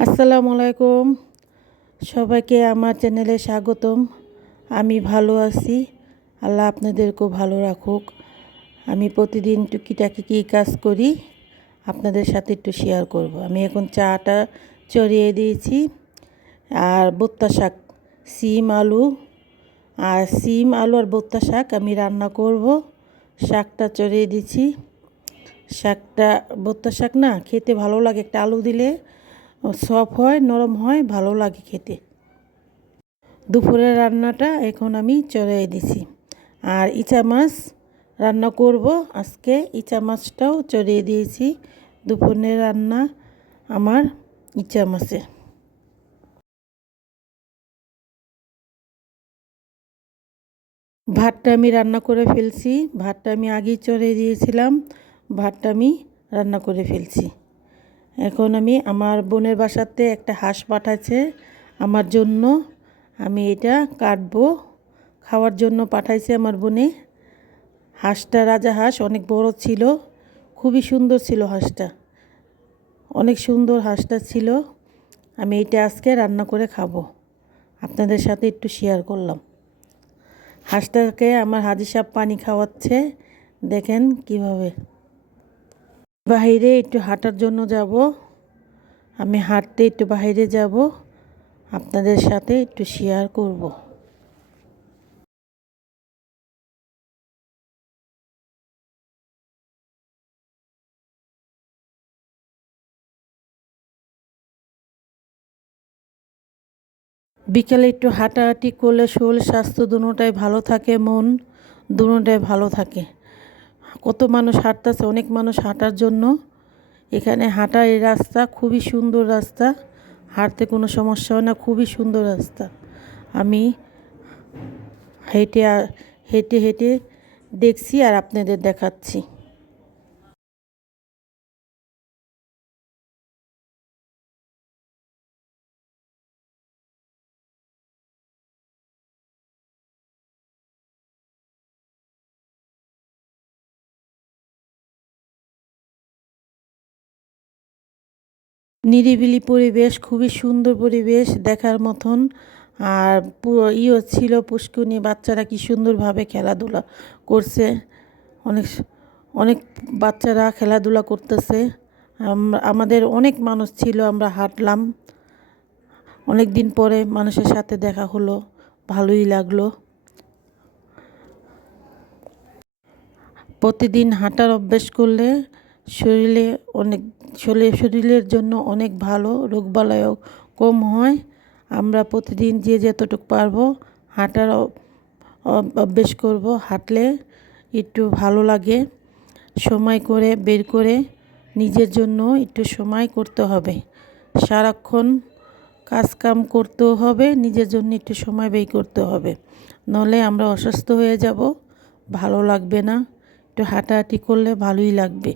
আসসালামু আলাইকুম। সবাইকে আমার চ্যানেলে স্বাগতম। আমি ভালো আছি, আল্লাহ আপনাদেরকেও ভালো রাখুক। আমি প্রতিদিন টুকিটাকি কী কাজ করি আপনাদের সাথে একটু শেয়ার করব। আমি এখন চাটা চড়িয়ে দিয়েছি, আর ভুট্টা শাক, সিম আলু আর ভুট্টা শাক আমি রান্না করব। শাকটা চড়িয়ে দিচ্ছি। শাকটা ভুট্টা শাক না খেতে ভালো লাগে, একটা আলু দিলে সফট হয়, নরম হয়, ভালো লাগে খেতে। দুপুরের রান্নাটা এখন আমি চড়াই দিছি। আর ইচা মাছ রান্না করব আজকে, ইচা মাছটাও চড়িয়ে দিয়েছি। দুপুরের রান্না আমার ইচা মাছের। ভাতটা আমি রান্না করে ফেলছি, ভাতটা আমি আগেই চড়িয়ে দিয়েছিলাম, ভাতটা আমি রান্না করে ফেলছি। এখন আমি আমার বোনের বাসাতে একটা হাঁস পাঠাচ্ছে আমার জন্য, আমি এটা কাটবো, খাওয়ার জন্য পাঠাইছে আমার বোনে। হাঁসটা রাজা হাঁস, অনেক বড় ছিল, খুবই সুন্দর ছিল হাঁসটা, অনেক সুন্দর হাঁসটা ছিল। আমি এটা আজকে রান্না করে খাবো, আপনাদের সাথে একটু শেয়ার করলাম। হাঁসটাকে আমার হাজি সাহেব পানি খাওয়াচ্ছে, দেখেন কিভাবে। বাইরে একটু হাঁটার জন্য যাব, আমি হাঁটতে একটু বাইরে যাব, আপনাদের সাথে একটু শেয়ার করব। বিকালে একটু হাঁটাহাঁটি করলে শরীর স্বাস্থ্য দুটোটাই ভালো থাকে, মন দুটোটাই ভালো থাকে। কত মানুষ হাঁটতেছে, অনেক মানুষ হাঁটার জন্য। এখানে হাঁটার এই রাস্তা খুবই সুন্দর রাস্তা, হাঁটতে কোনো সমস্যা হয় না, খুবই সুন্দর রাস্তা। আমি হেঁটে হেঁটে হেঁটে দেখছি আর আপনাদের দেখাচ্ছি। নিরিবিলি পরিবেশ, খুবই সুন্দর পরিবেশ দেখার মতন। আর ছিল পুষ্কুনি, বাচ্চারা কি সুন্দরভাবে খেলাধুলা করছে। অনেক অনেক বাচ্চারা খেলাধুলা করতেছে। আমাদের অনেক মানুষ ছিল, আমরা হাঁটলাম, অনেক দিন পরে মানুষের সাথে দেখা হলো, ভালোই লাগলো। প্রতিদিন হাঁটার অভ্যাস করলে শরীরে অনেক শরীরের জন্য অনেক ভালো, রোগবালাইও কম হয়। আমরা প্রতিদিন যে যতটুকু পারবো হাঁটার অভ্যাস করব, হাঁটলে একটু ভালো লাগে। সময় করে বের করে নিজের জন্য একটু সময় করতে হবে। সারাক্ষণ কাজকাম করতেও হবে, নিজের জন্য একটু সময় ব্যয় করতে হবে, নইলে আমরা অসুস্থ হয়ে যাব, ভালো লাগবে না। একটু হাঁটাহাঁটি করলে ভালোই লাগবে।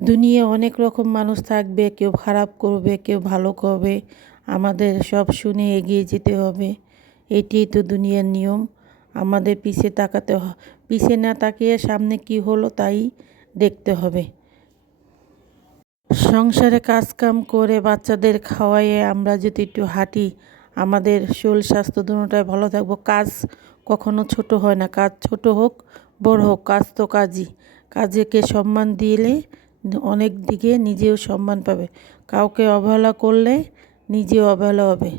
দুনিয়া অনেক রকম মানুষ থাকবে, কেউ খারাপ করবে, কেউ ভালো করবে, আমাদের সব শুনে এগিয়ে যেতে হবে। এটিই তো দুনিয়ার নিয়ম। আমাদের পিছে না তাকিয়ে সামনে কি হলো তাই দেখতে হবে। সংসারে কাজকাম করে বাচ্চাদের খাওয়াইয়ে আমরা যদি একটু হাঁটি, আমাদের শরীর স্বাস্থ্য দুটোটাই ভালো থাকবো। কাজ কখনো ছোট হয় না, কাজ ছোট হোক বড় হোক, কাজ তো কাজই। কাজকে সম্মান দিলে অনেক দিকে নিজেও সম্মান পাবে। কাউকে অবহেলা করলে নিজেও অবহেলা হবে।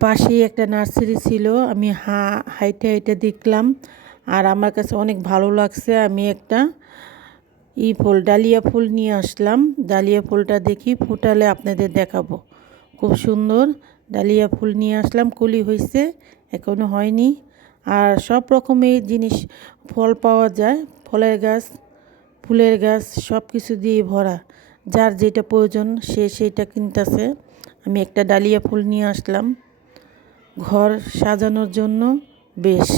পাশেই একটা নার্সারি ছিল, আমি হাইটে হাইটে দেখলাম, আর আমার কাছে অনেক ভালো লাগছে। আমি একটা ডালিয়া ফুল নিয়ে আসলাম। ডালিয়া ফুলটা দেখি ফুটালে আপনাদের দেখাবো। খুব সুন্দর ডালিয়া ফুল নিয়ে আসলাম, কলি হয়েছে, এখনও হয়নি। আর সব রকমের জিনিস ফল পাওয়া যায়, ফলের গাছ, ফুলের গাছ, সব কিছু দিয়ে ভরা। যার যেটা প্রয়োজন সে সেটা কিনতেছে। আমি একটা ডালিয়া ফুল নিয়ে আসলাম ঘর সাজানোর জন্য। বেশ,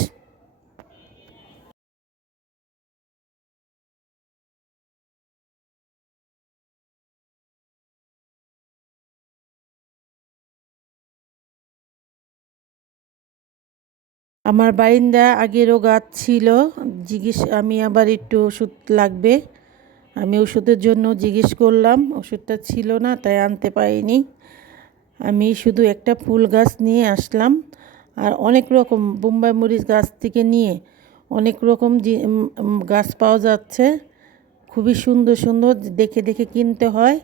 আমার বারিন্দা আগেরও গাছ ছিল। আমি আবার একটু ওষুধ লাগবে, আমি ওষুধের জন্য জিজ্ঞেস করলাম, ওষুধটা ছিল না তাই আনতে পারিনি। আমি শুধু একটা ফুল গাছ নিয়ে আসলাম। আর অনেক রকম বোম্বাই মরিচ গাছ থেকে নিয়ে অনেক রকম গাছ পাওয়া যাচ্ছে, খুবই সুন্দর সুন্দর, দেখে দেখে কিনতে হয়।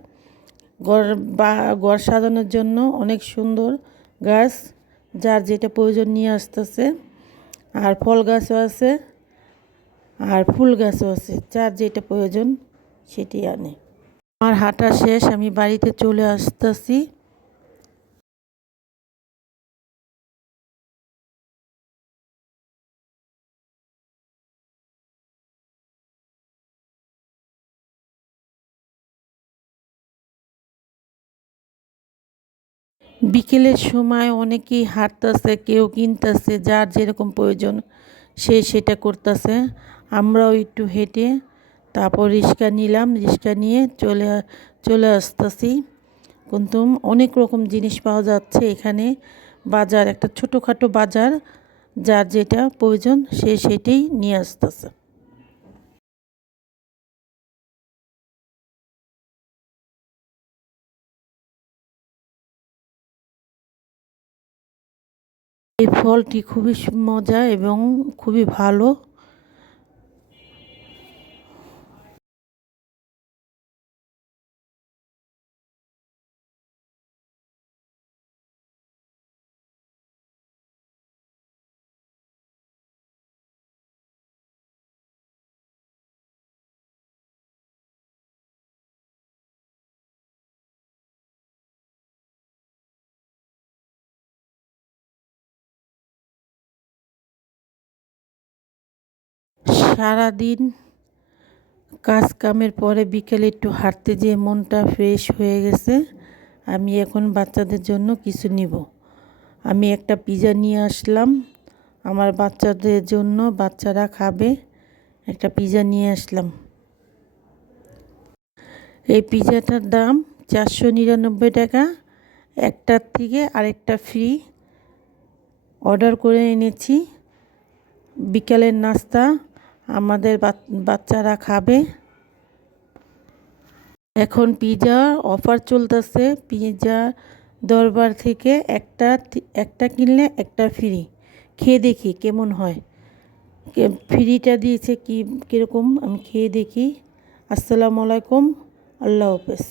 ঘর বা ঘর সাজানোর জন্য অনেক সুন্দর গাছ, যার যেটা প্রয়োজন নিয়ে আসতেছে। আর ফল গাছও আছে আর ফুল গাছও আছে, যার যেটা প্রয়োজন সেটি আনে। আমার হাঁটা শেষ, আমি বাড়িতে চলে আসতেছি। বিকেলের সময় অনেকেই হাঁটতেছে, কেউ কিনতেছে, যার যেরকম প্রয়োজন সে সেটা করতেছে। আমরাও একটু হেঁটে তারপর রিক্সা নিলাম, রিক্সা নিয়ে চলে আসতেছি। কিন্তু অনেক রকম জিনিস পাওয়া যাচ্ছে এখানে। বাজার, একটা ছোটোখাটো বাজার, যার যেটা প্রয়োজন সে সেটাই নিয়ে আসতেছে। এই ফলটি খুবই মজা এবং খুবই ভালো। সারাদিন কাজ কামের পরে বিকেলে একটু হাঁটতে যেয়ে মনটা ফ্রেশ হয়ে গেছে। আমি এখন বাচ্চাদের জন্য কিছু নিব। আমি একটা পিৎজা নিয়ে আসলাম আমার বাচ্চাদের জন্য, বাচ্চারা খাবে। একটা পিৎজা নিয়ে আসলাম। এই পিৎজাটার দাম 499 টাকা। একটার থেকে আরেকটা ফ্রি। অর্ডার করে এনেছি, বিকালের নাস্তা আমাদের বাচ্চারা খাবে। এখন পিৎজা অফার চলতেছে, পিৎজা দরবার থেকে একটা কিনলে একটা ফ্রি। খেয়ে দেখি কেমন হয়, ফ্রিটা দিয়েছে কীরকম, আমি খেয়ে দেখি। আসসালামু আলাইকুম, আল্লাহ হাফেজ।